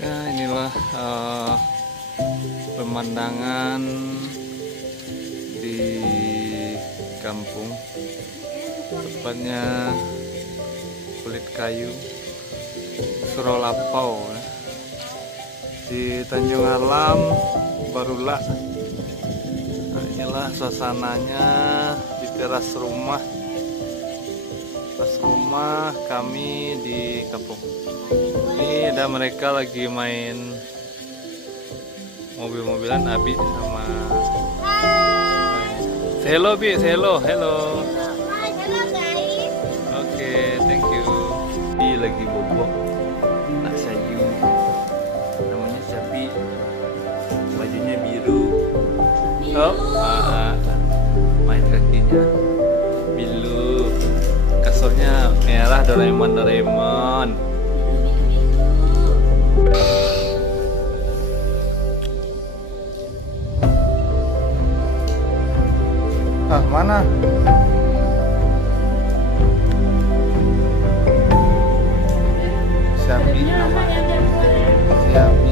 Ya, inilah pemandangan di kampung, tepatnya Kulit Kayu, Surolapau, ya. Di Tanjung Alam, Barulah. Nah, inilah suasananya di teras rumah kami di kampung. Ini ada mereka lagi main mobil-mobilan, Abi sama say hello, Bi, say hello, hello. Halo guys. Oke, thank you. Bi lagi bobo nak sayu, namanya Sapi, bajunya biru. Oh, main kakinya biru, kasurnya merah, Doraemon. Mana? Siapi namanya. Siapi.